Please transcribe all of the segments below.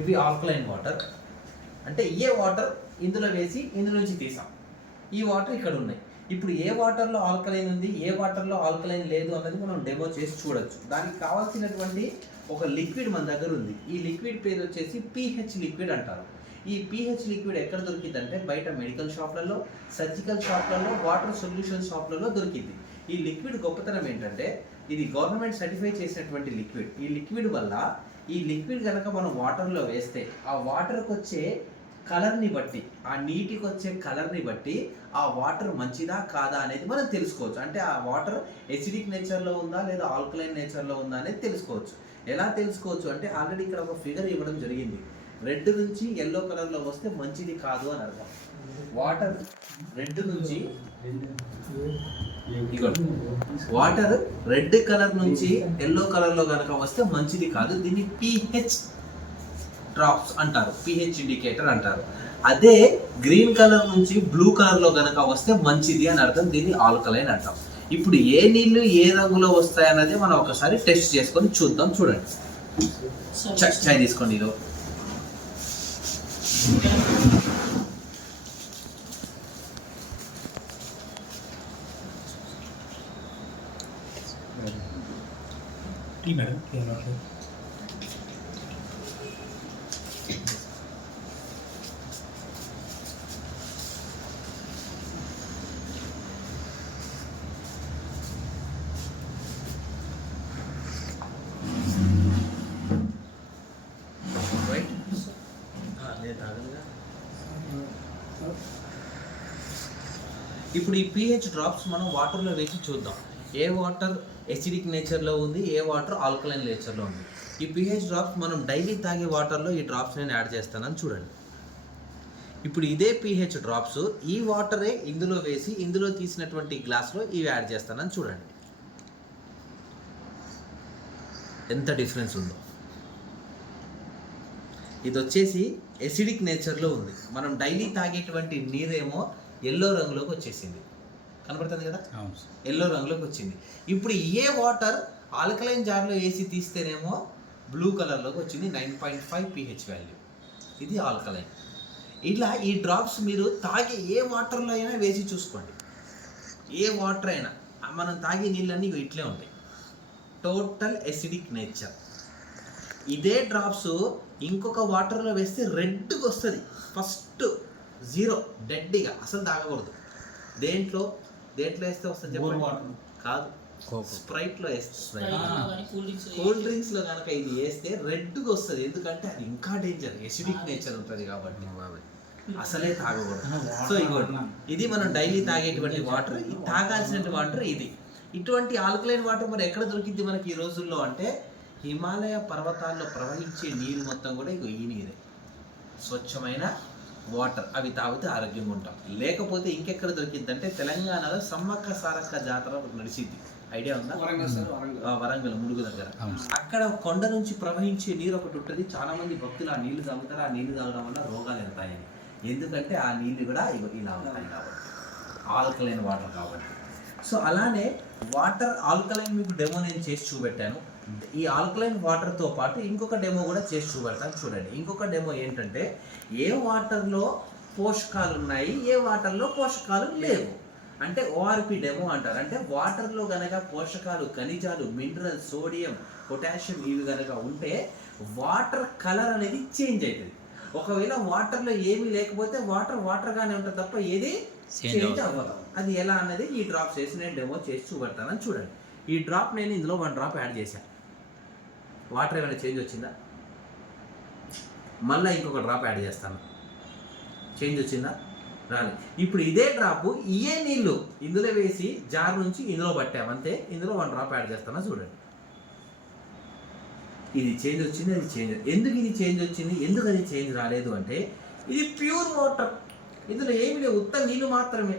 ఇవి alkaline water, అంటే ఏ water ఇందులో వేసి ఇందులో నుంచి తీసాం. ఈ వాటర్ ఇక్కడ ఉన్నాయి. ఇప్పుడు ఏ వాటర్లో ఆల్కలైన్ ఉంది, ఏ వాటర్లో ఆల్కలైన్ లేదు అన్నది మనం డెమో చేసి చూడొచ్చు. దానికి కావాల్సినటువంటి ఒక లిక్విడ్ మన దగ్గర ఉంది. ఈ లిక్విడ్ పేరు వచ్చేసి pH లిక్విడ్ అంటారు. ఈ pH లిక్విడ్ ఎక్కడ దొరికింది అంటే బయట మెడికల్ షాప్లలో, సర్జికల్ షాప్లలో, వాటర్ సొల్యూషన్ షాప్లలో దొరికింది. ఈ లిక్విడ్ గొప్పతనం ఏంటంటే ఇది గవర్నమెంట్ సర్టిఫై చేసినటువంటి లిక్విడ్. ఈ లిక్విడ్ వల్ల ఈ లిక్విడ్ కనుక మనం వాటర్లో వేస్తే ఆ వాటర్కి వచ్చే కలర్ని బట్టి, ఆ నీటికి వచ్చే కలర్ని బట్టి ఆ వాటర్ మంచిదా కాదా అనేది మనం తెలుసుకోవచ్చు. అంటే ఆ వాటర్ ఎసిడిక్ నేచర్లో ఉందా లేదా ఆల్కలైన్ నేచర్లో ఉందా అనేది తెలుసుకోవచ్చు. ఎలా తెలుసుకోవచ్చు అంటే ఆల్రెడీ ఇక్కడ ఒక ఫిగర్ ఇవ్వడం జరిగింది. రెడ్ నుంచి ఎల్లో కలర్లో వస్తే మంచిది కాదు అని అర్థం. వాటర్ రెడ్ నుంచి వాటర్ రెడ్ కలర్ నుంచి ఎల్లో కలర్లో కనుక వస్తే మంచిది కాదు. దీన్ని pH డ్రాప్స్ అంటారు, pH ఇండికేటర్ అంటారు. అదే గ్రీన్ కలర్ నుంచి బ్లూ కలర్లో కనుక వస్తే మంచిది అని అర్థం. దీన్ని ఆల్కలైన్ అంటాం. ఇప్పుడు ఏ నీళ్లు ఏ రంగులో వస్తాయన్నది మనం ఒకసారి టెస్ట్ చేసుకొని చూద్దాం. చూడండి, చాయ్ తీసుకోండి. ఇదో టీ మేడం. ఇప్పుడు ఈ pH డ్రాప్స్ మనం వాటర్లో వేసి చూద్దాం. ఏ వాటర్ ఎసిడిక్ నేచర్లో ఉంది, ఏ వాటర్ ఆల్కలైన్ నేచర్లో ఉంది. ఈ pH డ్రాప్స్ మనం డైలీ తాగే వాటర్లో ఈ డ్రాప్స్ నేను యాడ్ చేస్తానని చూడండి. ఇప్పుడు ఇదే pH డ్రాప్స్ ఈ వాటరే ఇందులో వేసి ఇందులో తీసినటువంటి గ్లాస్లో ఇవి యాడ్ చేస్తానని చూడండి. ఎంత డిఫరెన్స్ ఉందో. ఇది వచ్చేసి ఎసిడిక్ నేచర్లో ఉంది. మనం డైలీ తాగేటువంటి నీరేమో ఎల్లో రంగులోకి వచ్చేసింది, కనబడుతుంది కదా, ఎల్లో రంగులోకి వచ్చింది. ఇప్పుడు ఏ వాటర్ ఆల్కలైన్ జార్లో వేసి తీస్తేనేమో బ్లూ కలర్లోకి వచ్చింది, 9.5 pH వాల్యూ. ఇది ఆల్కలైన్. ఇలా ఈ డ్రాప్స్ మీరు తాగే ఏ వాటర్లో అయినా వేసి చూసుకోండి. ఏ వాటర్ అయినా మనం తాగే నీళ్ళన్నీ ఇట్లే ఉంటాయి, టోటల్ ఎసిడిక్ నేచర్. ఇదే డ్రాప్స్ ఇంకొక వాటర్లో వేస్తే రెడ్గా వస్తుంది. ఫస్ట్ 0 డెడ్గా అసలు తాగకూడదు. దేంట్లో వేస్తే వస్తుంది చెప్పండి? కాదు, స్ప్రైట్లో వేస్తే, కూల్ డ్రింక్స్లో కనుక ఇది వేస్తే రెడ్గా వస్తుంది. ఎందుకంటే అది ఇంకా డేంజర్, ఎసిడిక్ నేచర్ ఉంటుంది కాబట్టి అసలే తాగకూడదు. సో ఇది మనం డైలీ తాగేటువంటి వాటర్, ఇది తాగాల్సిన వాటర్ ఇది. ఇటువంటి ఆల్కలైన్ వాటర్ మరి ఎక్కడ దొరికింది మనకి ఈ రోజుల్లో అంటే హిమాలయ పర్వతాల్లో ప్రవహించే నీరు మొత్తం కూడా ఈ నీరే, స్వచ్ఛమైన వాటర్. అవి తాగితే ఆరోగ్యంగా ఉంటాం. లేకపోతే ఇంకెక్కడ దొరికింది అంటే తెలంగాణలో సమ్మక్క సారక్క జాతర నడిచింది, ఐడియా ఉందా? వరంగల్ ములుగు దగ్గర. అక్కడ కొండ నుంచి ప్రవహించే నీరు ఒకటి ఉంటుంది. చాలా మంది భక్తులు ఆ నీళ్లు తాగుతారు. ఆ నీళ్లు తాగడం వల్ల రోగాలు వెళ్తాయని. ఎందుకంటే ఆ నీళ్లు కూడా ఇలా ఉంటాయి కాబట్టి, ఆల్కలైన్ వాటర్ కాబట్టి. సో అలానే వాటర్ ఆల్కలైన్ మీకు డెమో నేను చేసి చూపెట్టాను. ఈ ఆల్కలైన్ వాటర్తో పాటు ఇంకొక డెమో కూడా చేసి చూపెడతాను. చూడండి, ఇంకొక డెమో ఏంటంటే ఏ వాటర్లో పోషకాలు ఉన్నాయి, ఏ వాటర్లో పోషకాలు లేవు అంటే ORP డెమో అంటారు. అంటే వాటర్లో కనుక పోషకాలు, ఖనిజాలు, మినరల్, సోడియం, పొటాషియం ఇవి కనుక ఉంటే వాటర్ కలర్ అనేది చేంజ్ అవుతుంది. ఒకవేళ వాటర్లో ఏమీ లేకపోతే వాటర్గానే ఉంటుంది తప్ప ఏది చేంజ్ అవ్వదు. అది ఎలా అనేది ఈ డ్రాప్ చేసి నేను డెమో చేసి చూపెడతానని చూడండి. ఈ డ్రాప్ నేను ఇందులో 1 డ్రాప్ యాడ్ చేశాను. వాటర్ ఏమైనా చేంజ్ వచ్చిందా? మళ్ళీ ఇంకొక డ్రాప్ యాడ్ చేస్తాను. చేంజ్ వచ్చిందా? రాలేదు. ఇప్పుడు ఇదే డ్రాప్ ఇయే నీళ్ళు ఇందులో వేసి జార్ నుంచి ఇందులో పట్టామంతే. ఇందులో 1 డ్రాప్ యాడ్ చేస్తాను చూడండి. ఇది చేంజ్ వచ్చింది, అది చేంజ్. ఎందుకు ఇది చేంజ్ వచ్చింది, ఎందుకు అది చేంజ్ రాలేదు అంటే ఇది ప్యూర్ వాటర్. ఇందులో ఏమి లేవు, ఉత్త నీళ్ళు మాత్రమే.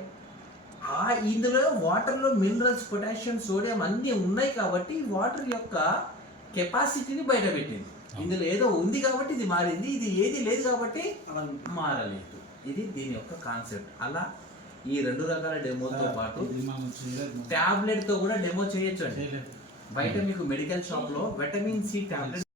ఇందులో వాటర్లో మినరల్స్, పొటాషియం, సోడియం అన్నీ ఉన్నాయి కాబట్టి వాటర్ యొక్క కెపాసిటీని బయట పెట్టింది. ఇందులో ఏదో ఉంది కాబట్టి ఇది మారింది, ఇది ఏది లేదు కాబట్టి మారలేదు. ఇది దీని యొక్క కాన్సెప్ట్. అలా ఈ 2 రకాల డెమోతో పాటు ట్యాబ్లెట్తో కూడా డెమో చేయొచ్చు అండి. బయట మీకు మెడికల్ షాప్లో విటమిన్ C ట్యాబ్లెట్